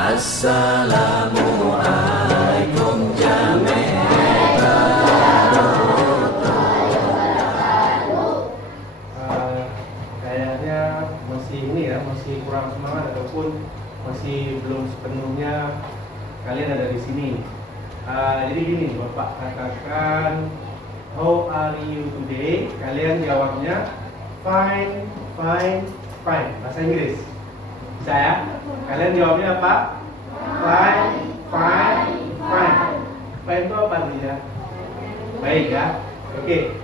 Assalamualaikum jami'an. Kayaknya masih ini ya, masih kurang semangat ataupun masih belum sepenuhnya kalian ada di sini. Jadi gini, Bapak katakan how are you today? Kalian jawabnya fine, fine, fine. Bahasa Inggris. Bisa ya? Kalian jawabnya apa? Fine, fine, fine. Fine itu apa artinya? Baik ya. Oke.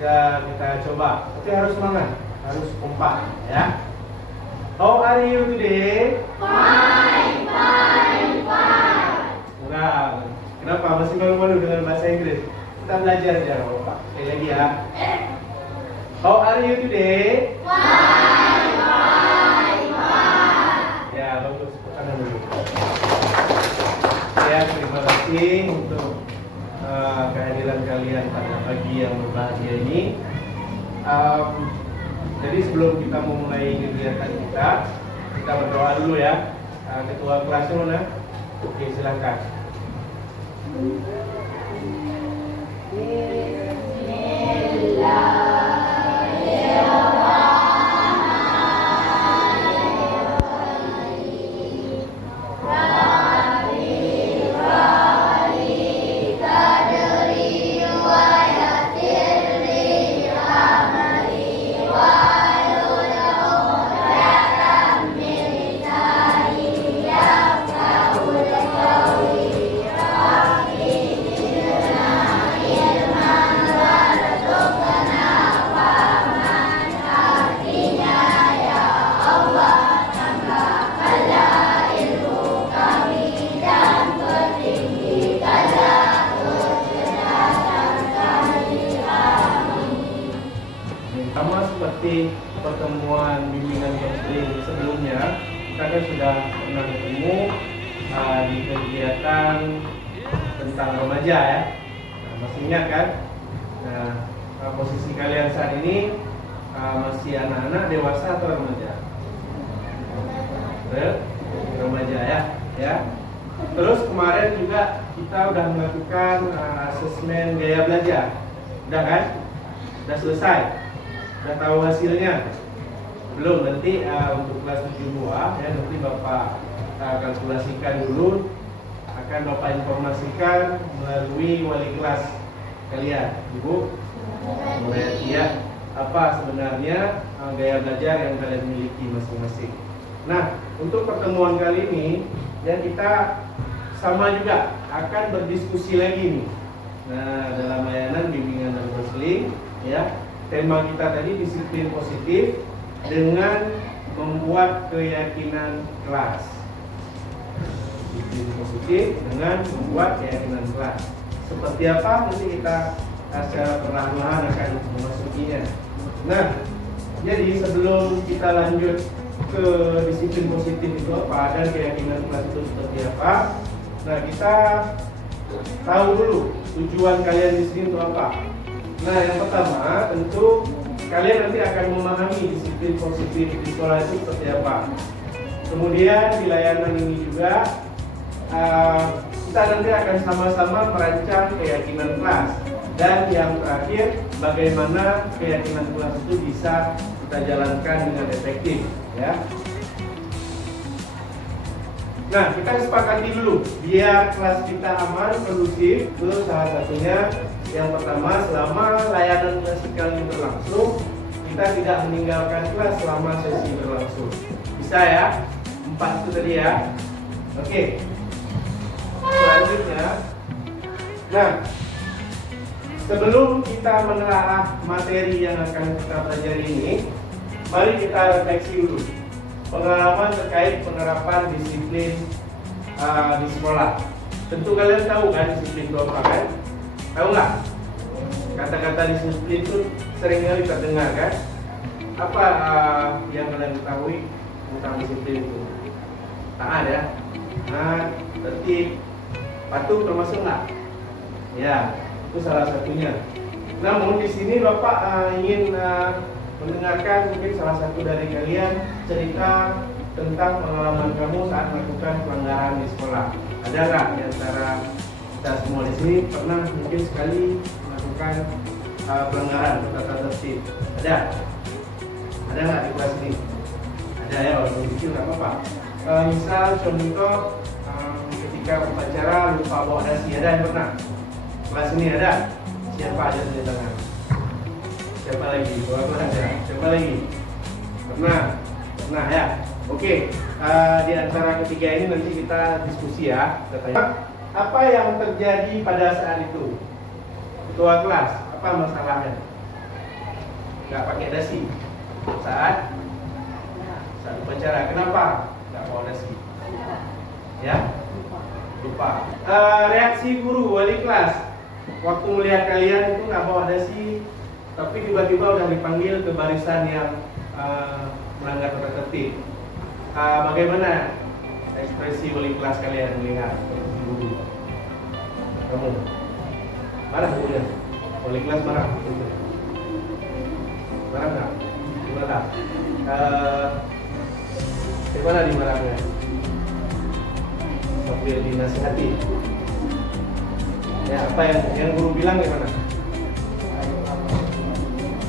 Kita coba. Tapi harus semangat, harus kompak ya. How are you today? Fine, fine, fine. Kurang. Kenapa? Masih malu-malu dengan bahasa Inggris. Kita belajar ya, Bapak. Sekali lagi ya. How are you today? Fine, fine, fine. Ya, bagus. Tangan dulu. Ya, terima kasih untuk kehadiran kalian pada pagi yang berbahagia ini. Jadi sebelum kita memulai kegiatan kita berdoa dulu ya. Ketua kelasnya mana? Oke, silakan. Sama seperti pertemuan bimbingan konseling sebelumnya, kita kan sudah pernah bertemu di kegiatan tentang remaja ya. Nah, masih ingat kan? Nah, posisi kalian saat ini masih anak-anak, dewasa atau remaja? Remaja ya. Terus kemarin juga kita udah melakukan asesmen gaya belajar, udah kan? Udah selesai. Sudah tahu hasilnya? Belum, nanti untuk kelas 72 ya, nanti Bapak kalkulasikan dulu, akan Bapak informasikan melalui wali kelas kalian, Ibu ya, apa sebenarnya gaya belajar yang kalian miliki masing-masing. Nah, untuk pertemuan kali ini ya, kita sama juga akan berdiskusi lagi nih. Nah, dalam layanan bimbingan dan konseling ya, tema kita tadi disiplin positif dengan membuat keyakinan kelas. Disiplin positif dengan membuat keyakinan kelas. Seperti apa nanti kita secara perlahan-lahan akan memasukinya. Nah, jadi sebelum kita lanjut ke disiplin positif itu apa dan keyakinan kelas itu seperti apa, nah kita tahu dulu tujuan kalian di sini untuk apa. Nah, yang pertama tentu kalian nanti akan memahami disiplin positif di sekolah itu seperti apa. Kemudian di layanan ini juga kita nanti akan sama-sama merancang keyakinan kelas. Dan yang terakhir, bagaimana keyakinan kelas itu bisa kita jalankan dengan efektif ya. Nah, kita sepakati dulu biar kelas kita aman, kondusif. Itu salah satunya. Yang pertama, selama layanan klasikal ini berlangsung, kita tidak meninggalkan kelas selama sesi berlangsung. Bisa ya? 4 itu tadi ya. Oke. Selanjutnya, nah, sebelum kita menelaah materi yang akan kita pelajari ini, mari kita refleksi dulu pengalaman terkait penerapan disiplin di sekolah. Tentu kalian tahu kan disiplin itu apa kan? Tahu nggak? Kata-kata disiplin itu seringkali terdengar kan? Apa yang kalian ketahui tentang disiplin itu? Taat ya, taat, tertib, patuh termasuk nggak? Ya, itu salah satunya. Namun di sini Bapak ingin mendengarkan mungkin salah satu dari kalian cerita tentang pengalaman kamu saat melakukan pelanggaran di sekolah. Ada nggak di antara kita semua di sini pernah mungkin sekali melakukan pelanggaran tata tertib? Ada? Ada nggak di kelas ini? Ada ya, walaupun kecil nggak apa-apa. Misal contoh ketika upacara lupa bawa dasi, ada yang pernah? Kelas ini ada? Siapa aja di tangan? Siapa lagi? Bawa aja. Siapa lagi? Pernah? Pernah ya? Oke, di antara ketiga ini nanti kita diskusi ya. Katanya, apa yang terjadi pada saat itu? Ketua kelas, apa masalahnya? Nggak pakai dasi saat upacara. Kenapa nggak bawa dasi? Ya? Lupa. Reaksi guru, wali kelas waktu melihat kalian itu nggak bawa dasi, tapi tiba-tiba udah dipanggil ke barisan yang melanggar tata tertib. Bagaimana ekspresi wali kelas kalian melihat guru? Kamu marah kemudian? Wali kelas marah? Marah nggak? Gimana? Gimana dimarahnya? Sambil dinasihati. Ya, apa yang guru bilang gimana?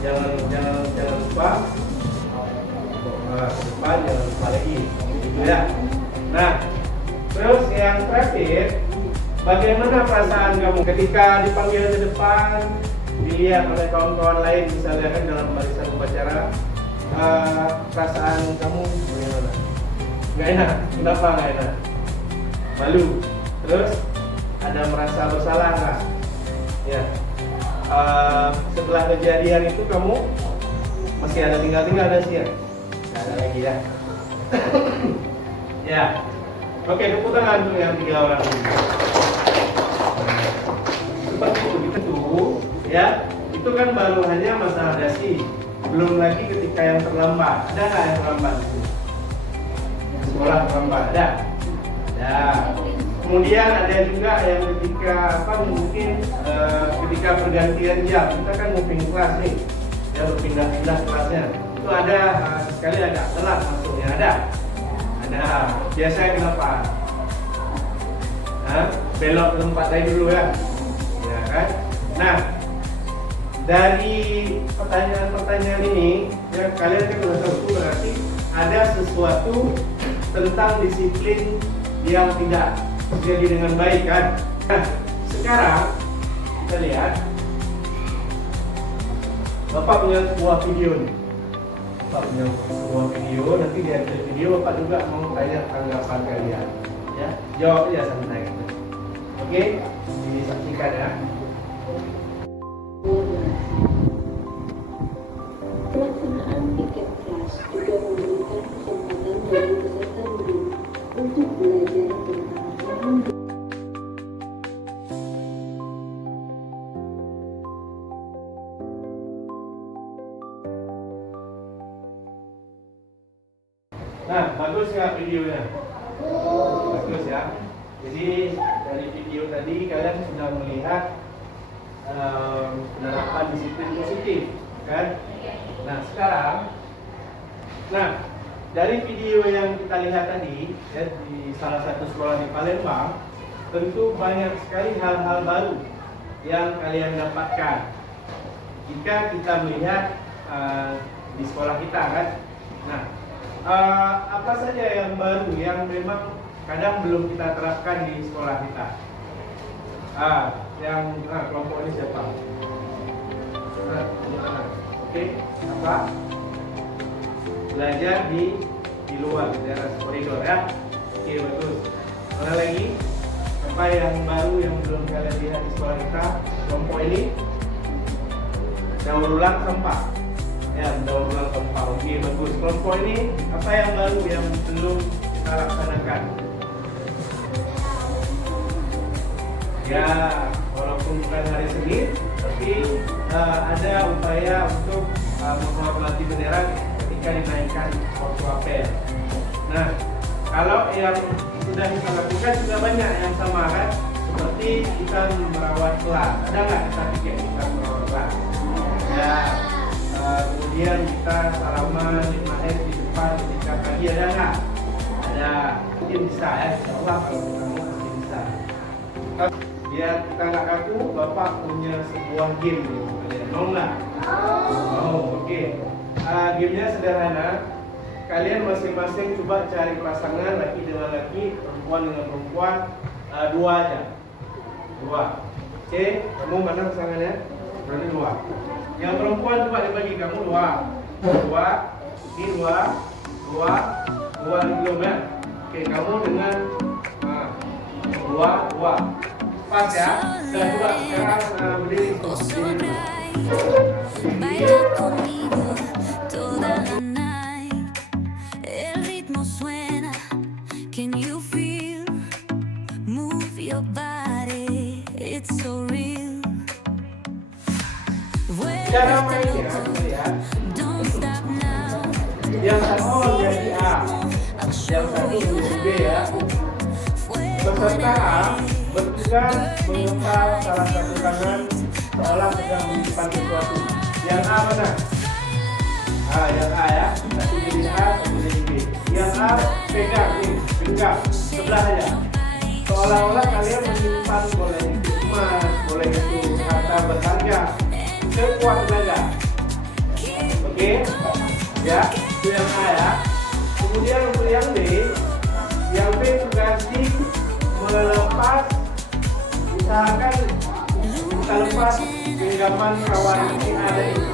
Jangan lupa. Depan jangan lupa lagi, gitu ya. Nah, terus yang terakhir, bagaimana perasaan kamu ketika dipanggil ke depan, dilihat oleh kawan-kawan lain, misalnya kan dalam barisan upacara, perasaan kamu bagaimana? Nggak enak. Kenapa nggak enak? Malu. Terus ada merasa bersalah nggak? Ya. Setelah kejadian itu kamu masih ada tinggal dasi ya? Nggak ada lagi ya. Ya. Oke, tepuk tangan untuk yang 3 orang ini. Seperti itu, kita tunggu ya. Itu kan baru hanya masalah dasi. Belum lagi ketika yang terlambat. Ada nggak yang terlambat di sini? Sekolah terlambat ada. Ya. Kemudian ada juga yang ketika mungkin ketika pergantian jam, kita kan mau pindah kelas nih, ya berpindah-pindah kelasnya. Itu ada sekali agak telat masuknya, ada. Biasanya kenapa? Belok ke tempat lain dulu ya, ya kan? Nah, dari pertanyaan-pertanyaan ini, ya kalian kan sudah tahu berarti ada sesuatu tentang disiplin yang tidak terjadi dengan baik kan? Nah, sekarang kita lihat, Bapak punya sebuah video nih. Bapak punya sebuah video, nanti di akhir video Bapak juga mau tanya tanggapan kalian. Ya, jawab aja santai. Oke, disaksikan ya. Pelaksanaan tiket kelas juga memberikan kesempatan bagi peserta didik untuk belajar tentang bahan. Nah, bagus nggak videonya? Bagus ya. Jadi dari video tadi kalian sudah melihat penerapan disiplin positif, kan? Nah sekarang, dari video yang kita lihat tadi ya, di salah satu sekolah di Palembang, tentu banyak sekali hal-hal baru yang kalian dapatkan jika kita melihat di sekolah kita, kan? Nah, apa saja yang baru yang memang kadang belum kita terapkan di sekolah kita? Kelompok ini siapa? Oke, apa? Belajar di luar, di daerah koridor ya. Oke, bagus. Mana lagi? Apa yang baru yang belum kalian lihat di sekolah kita? Kelompok ini daur ulang sampah. Ya, daur ulang sampah. Oke, bagus. Kelompok ini apa yang baru yang belum kita laksanakan? Ya, walaupun bukan hari Senin, tapi ada upaya untuk menghormati bendera ketika dinaikkan waktu apel. Nah, kalau yang sudah kita lakukan juga banyak yang sama, kan? Seperti kita merawat kelas. Ada nggak kita pikir kita merawat kelas? Ya, kemudian kita salaman 5 di depan ketika pagi, ada nggak? Ya, mungkin bisa ya, insya Allah kalau kamu pasti bisa. Biar kita nggak kaku, Bapak punya sebuah game nih. Kalian mau nggak? Mau, oke. Gamenya sederhana. Kalian masing-masing coba cari pasangan laki dengan laki, perempuan dengan perempuan, dua aja. Dua. Oke, kamu mana pasangannya? Berarti dua. Yang perempuan coba dibagi kamu dua. Dua, ini dua, dua, dua belum ya? Oke, kamu dengan dua, dua. Pas ya? Dan coba sekarang berdiri. Baila conmigo toda la night. El ritmo suena. Can you feel? Move your body. It's so real. Cara mainnya ya. Don't stop now. Yang satu menjadi A, yang satu menjadi B ya. Peserta A bertugas mengepal salah satu tangan seolah sedang menyimpan sesuatu. Yang A mana? Yang A ya. Satu jadi A, satu jadi B. Yang A pegang nih, genggam sebelah aja. Seolah-olah kalian menyimpan boleh itu emas, boleh itu harta berharga, sekuat tenaga. Oke, ya itu yang A ya. Kemudian untuk yang B tugasnya melepas, usahakan kita lepas genggaman kawan ini ada ini.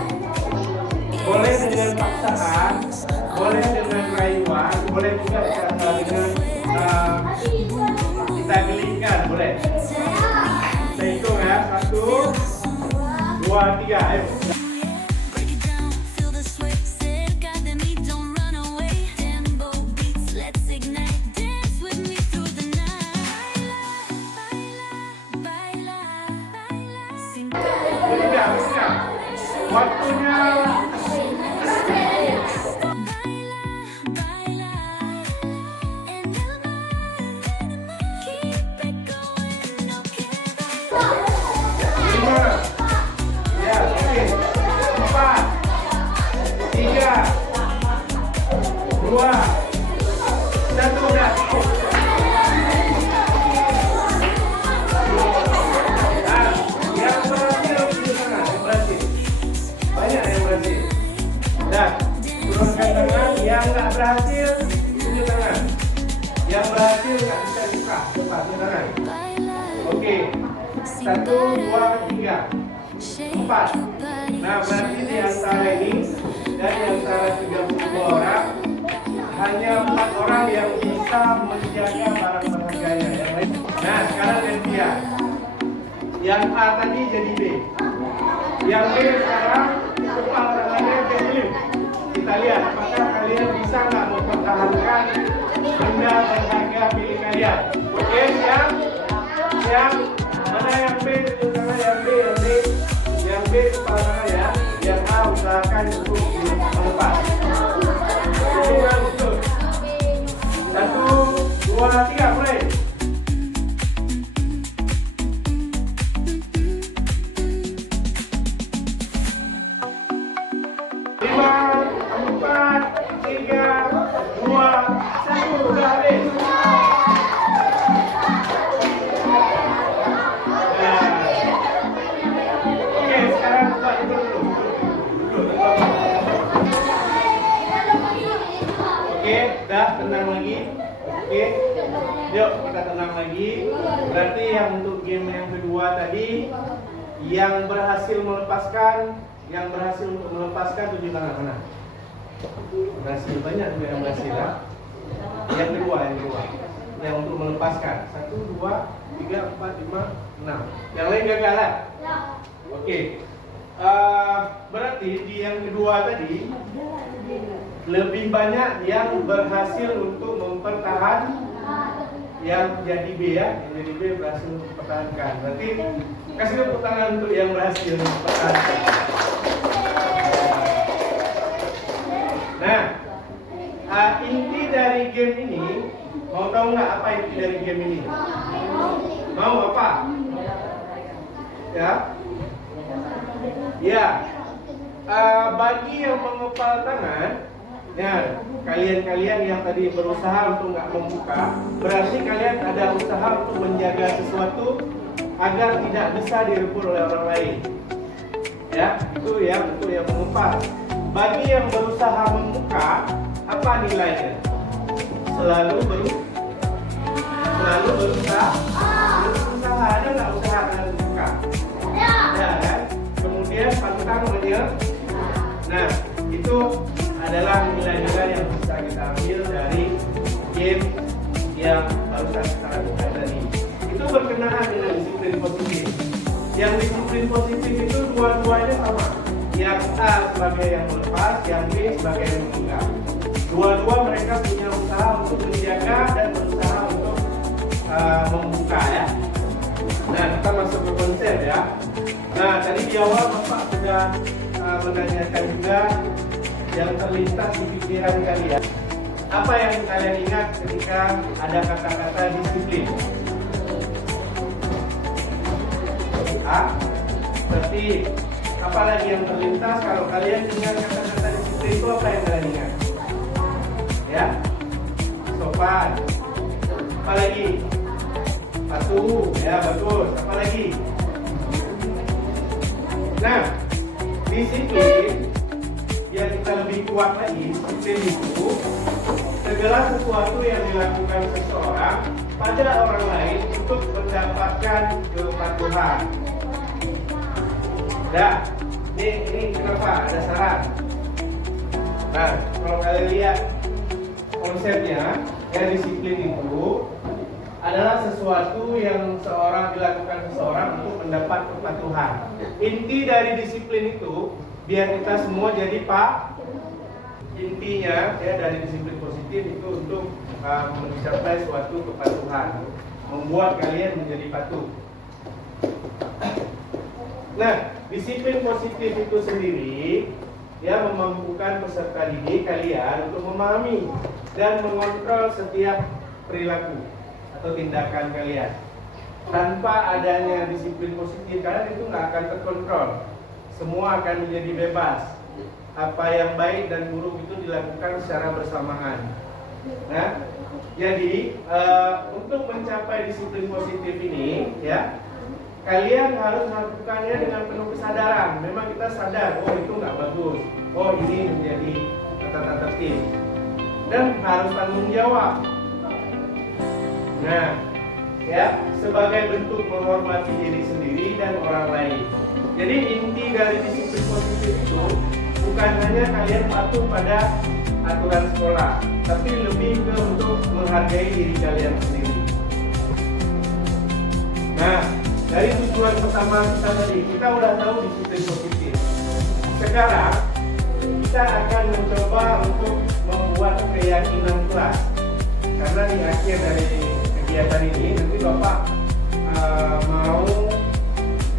Boleh dengan paksaan, boleh dengan rayuan, boleh juga dengan kita gelingkan, boleh. Kita hitung ya, 1, 2, 3, ayo. Break it down, feel the sway. Cerca de mí, don't run away. Tempo beats, let's ignite. Dance with me through the night. Baila, baila, sin Tidak. Waktunya. baila. En el mar, keep it going, no queda. 5, ya, oke. 4, 3, 2, 1, udah. Yang berhasil tunjuk tangan, yang berhasil. Banyak yang berhasil. Dan turunkan tangan, yang nggak berhasil tunjuk tangan. Yang berhasil nggak bisa dibuka, coba tunjuk tangan. Oke, 1, 2, 3, 4. Nah, berarti di antara ini dan di antara 32 orang hanya 4 orang yang bisa menjaga barang berharganya. Yang lain. Nah, sekarang gantian. Yang A tadi jadi B. Yang B sekarang kepala tangannya ke Philip. Kita lihat apakah kalian bisa nggak mempertahankan benda berharga milik kalian. Oke, siap? Siap? Mana yang B? Tunjuk tangan yang B, yang B. Yang B kepala tangan ya. Yang A usahakan untuk melepas. Hitungan betul. 1, 2, 3, mulai. 5, 4, 3, 2, 1, udah habis. Oke, sekarang coba duduk dulu. Oke, udah tenang lagi. Oke, yuk kita tenang lagi. Berarti yang untuk game yang kedua tadi, yang berhasil melepaskan tunjuk tangan mana? Berhasil banyak juga yang berhasil ya. Yang kedua, yang untuk melepaskan 1, 2, 3, 4, 5, 6. Yang lain gagal lah. Oke. Berarti di yang kedua tadi lebih banyak yang berhasil untuk mempertahankan yang jadi B ya, yang jadi B berhasil mempertahankan. Berarti kasih tepuk tangan untuk yang berhasil mempertahankan. Nah, inti dari game ini, mau tahu nggak apa inti dari game ini? Mau apa? Ya, ya. Bagi yang mengepal tangan, Ya, kalian-kalian yang tadi berusaha untuk nggak membuka, berarti kalian ada usaha untuk menjaga sesuatu agar tidak bisa direbut oleh orang lain. Ya, itu ya betul yang mengumpat. Bagi yang berusaha membuka, apa nilainya? Selalu berusaha. Ada nggak usaha dengan membuka? Ada kan? Kemudian pantang menyerah. Nah, itu adalah nilai-nilai yang bisa kita ambil dari game yang barusan kita lakukan tadi. Itu berkenaan dengan disiplin positif. Yang disiplin positif itu dua-duanya sama. Yang A sebagai yang melepas, yang B sebagai yang menunggang. Dua-dua mereka punya usaha untuk menjaga dan berusaha untuk membuka ya. Nah, kita masuk ke konsep ya. Nah, tadi di awal Bapak sudah menanyakan juga yang terlintas di pikiran kalian. Apa yang kalian ingat ketika ada kata-kata disiplin? Seperti apa lagi yang terlintas kalau kalian ingat kata-kata disiplin itu apa yang kalian ingat? Ya, sopan. Apa lagi? Patuh. Ya betul. Apa lagi? Nah, disiplin yang kita lebih kuat lagi, disiplin itu segala sesuatu yang dilakukan seseorang pada orang lain untuk mendapatkan kepatuhan. Nah, ini kenapa ada syarat? Nah, kalau kalian lihat konsepnya, ya disiplin itu adalah sesuatu yang dilakukan seseorang untuk mendapat kepatuhan. Inti dari disiplin itu biar kita semua jadi intinya ya dari disiplin positif itu untuk mencapai suatu kepatuhan, membuat kalian menjadi patuh. Nah, disiplin positif itu sendiri ya memampukan peserta didik kalian untuk memahami dan mengontrol setiap perilaku atau tindakan kalian. Tanpa adanya disiplin positif, kalian itu nggak akan terkontrol. Semua akan menjadi bebas. Apa yang baik dan buruk itu dilakukan secara bersamaan. Nah, jadi untuk mencapai disiplin positif ini, ya, kalian harus melakukannya dengan penuh kesadaran. Memang kita sadar, oh itu nggak bagus, oh ini menjadi tata tertib, dan harus tanggung jawab. Nah, ya, sebagai bentuk menghormati diri sendiri dan orang lain. Jadi inti dari disiplin positif itu bukan hanya kalian patuh pada aturan sekolah, tapi lebih ke untuk menghargai diri kalian sendiri. Nah, dari tujuan pertama kita tadi, kita udah tahu disiplin positif. Sekarang kita akan mencoba untuk membuat keyakinan kelas. Karena di akhir dari kegiatan ini nanti Bapak mau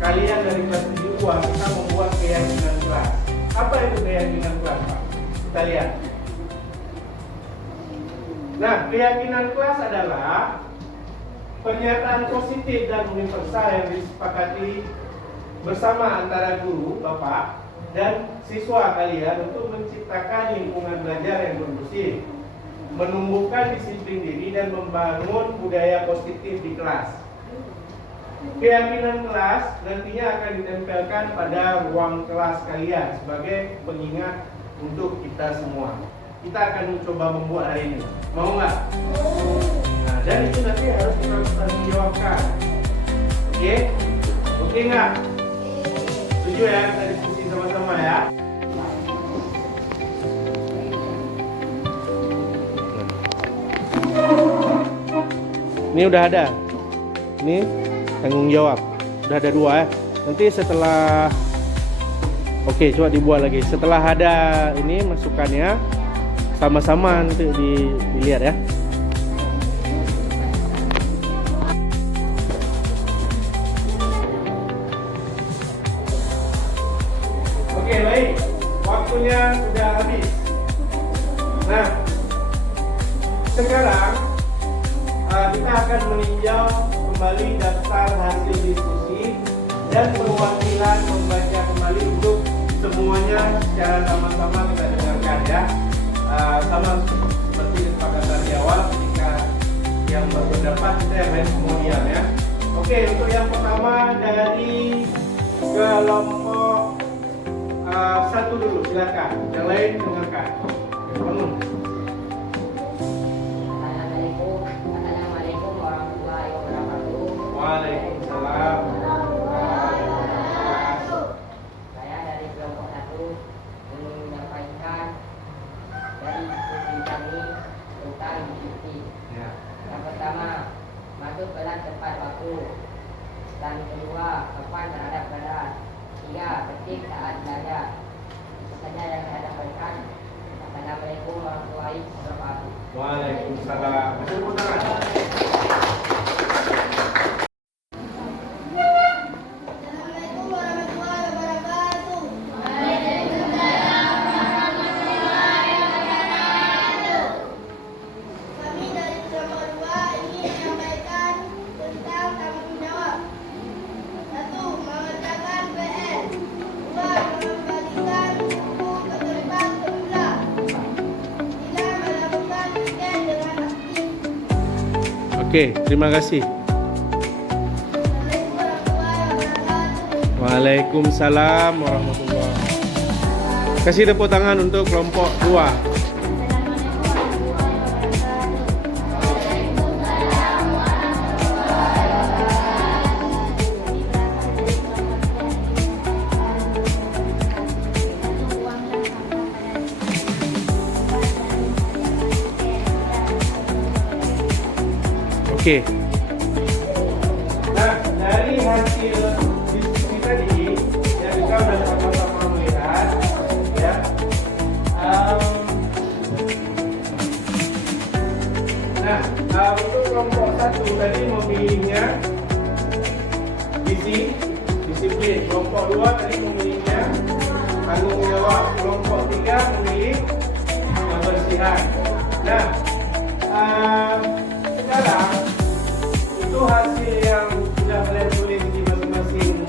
kalian dari kelas 7 kita membuat keyakinan kelas. Apa itu keyakinan kelas, Pak? Kita lihat. Nah, keyakinan kelas adalah pernyataan positif dan universal yang disepakati bersama antara guru, Bapak, dan siswa kalian untuk menciptakan lingkungan belajar yang kondusif, menumbuhkan disiplin diri dan membangun budaya positif di kelas. Keyakinan kelas nantinya akan ditempelkan pada ruang kelas kalian sebagai pengingat untuk kita semua. Kita akan mencoba membuat hari ini. Mau nggak? Nah, dan itu nanti harus kita tanggung jawabkan. Oke? Oke nggak? Setuju ya? Kita diskusi sama-sama ya. Ini udah ada. Ini tanggung jawab. Udah ada 2 ya. Nanti setelah oke, coba dibuat lagi. Setelah ada ini masukannya sama-sama nanti dilihat ya. Oke, baik. Waktunya sudah habis. Nah, sekarang kita akan meninjau kembali daftar hasil diskusi dan perwakilan membaca kembali untuk semuanya secara sama-sama kita dengarkan ya. sama seperti kesepakatan di awal, ketika yang berpendapat kita yang lain kemudian ya. Oke, untuk yang pertama dari kelompok satu dulu, silakan. Yang lain dengarkan. Bangun. Assalamualaikum warahmatullahi wabarakatuh. Waalaikumsalam. Saya dari kelompok 1 ingin menyampaikan dari diskusi kami tentang diskusi. Ya. Yang pertama, masuk kelas tepat waktu. Dan kedua, sopan terhadap kelas. 3, tertib saat belajar. Itu saja yang saya sampaikan. Assalamualaikum warahmatullahi wabarakatuh. Waalaikumsalam. Tepuk tangan. Assalamualaikum warahmatullahi wabarakatuh. Kami dari kelompok 2 ingin menyampaikan tentang tanggung jawab. 1. Mengerjakan PR. 2. Mengembalikan buku ke tempat semula. 3. Melakukan weekend dengan aktif. Oke, terima kasih. Assalamualaikum warahmatullahi wabarakatuh. Waalaikumsalam warahmatullahi wabarakatuh. Kasih tepuk tangan untuk kelompok 2. Oke. Nah, dari hasil diskusi tadi, ya kita sudah sama-sama melihat, ya. Untuk kelompok 1 tadi memilihnya disiplin. Kelompok 2 tadi memilihnya tanggung jawab. Kelompok 3 memilih kebersihan. Nah, sekarang itu hasil yang sudah kalian tulis di masing-masing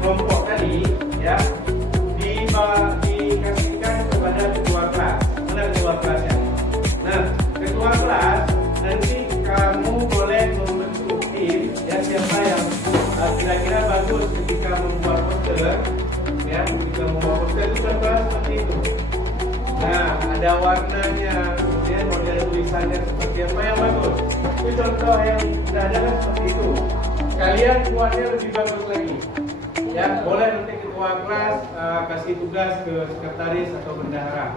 kelompok tadi, ya, dikasihkan kepada ketua kelas. Mana ketua kelasnya? Nah, ketua kelas nanti kamu boleh membentuk tim, ya, siapa yang kira-kira bagus ketika membuat poster, ya, ketika membuat poster itu contohnya seperti itu. Nah, ada warnanya, kemudian model tulisannya seperti apa yang bagus. Itu contoh yang sudah ada kan seperti itu. Kalian buatnya lebih bagus lagi. Ya, boleh nanti ketua kelas kasih tugas ke sekretaris atau bendahara.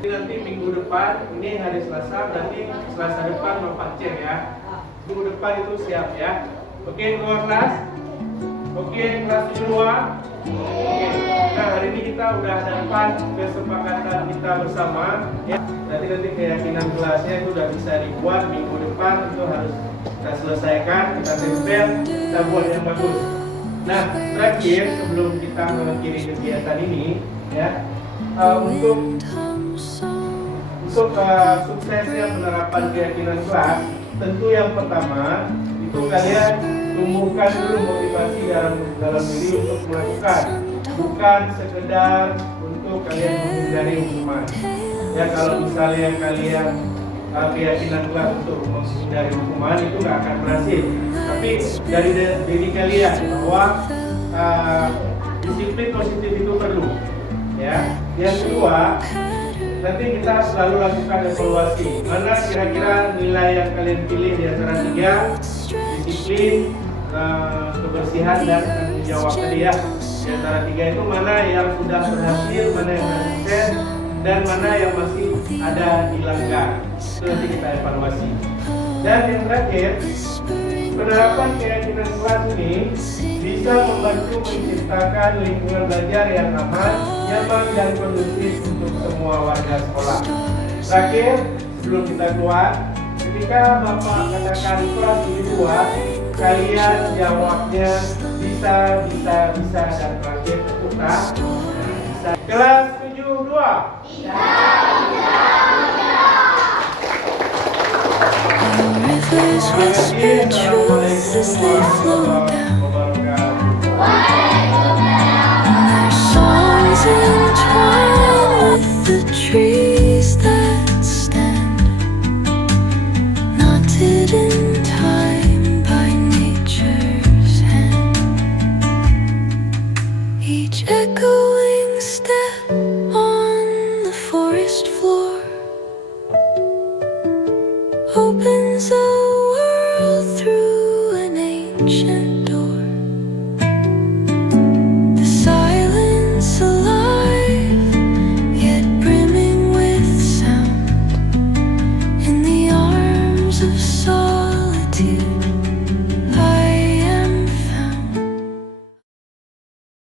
Jadi nanti minggu depan, ini hari Selasa, nanti Selasa depan Bapak cek ya. Minggu depan itu siap ya. Oke, ketua kelas. Oke, kelas 72. Oke. Nah, hari ini kita udah dapat kesepakatan kita bersama ya. Nanti keyakinan kelasnya itu udah bisa dibuat minggu depan, itu harus kita selesaikan, kita tempel, kita buat yang bagus. Nah, terakhir sebelum kita mengakhiri kegiatan ini ya, untuk suksesnya penerapan keyakinan kelas, tentu yang pertama itu kalian tumbuhkan dulu motivasi dalam diri untuk melakukan, bukan sekedar untuk kalian menghindari hukuman. Ya, kalau misalnya kalian keyakinan kelas untuk menghindari hukuman itu nggak akan berhasil. Tapi dari diri kalian bahwa disiplin positif itu perlu. Ya, yang kedua, nanti kita selalu lakukan evaluasi. Mana kira-kira nilai yang kalian pilih di antara 3, disiplin, kebersihan dan tanggung jawab tadi ya. Di antara 3 itu mana yang sudah berhasil, mana yang sukses, dan mana yang masih ada dilanggar. Itu nanti kita evaluasi. Dan yang terakhir, penerapan keyakinan kelas ini bisa membantu menciptakan lingkungan belajar yang aman, nyaman, dan kondusif untuk semua warga sekolah. Terakhir, sebelum kita keluar, ketika Bapak katakan kelas ini 2, kalian jawabnya bisa, dan terakhir kita bisa. Kelas 72. Rivers whisper truth as they flow down. Their songs entwine with the trees that in time by nature's hand. Each echoing step on the forest floor opens a world through an ancient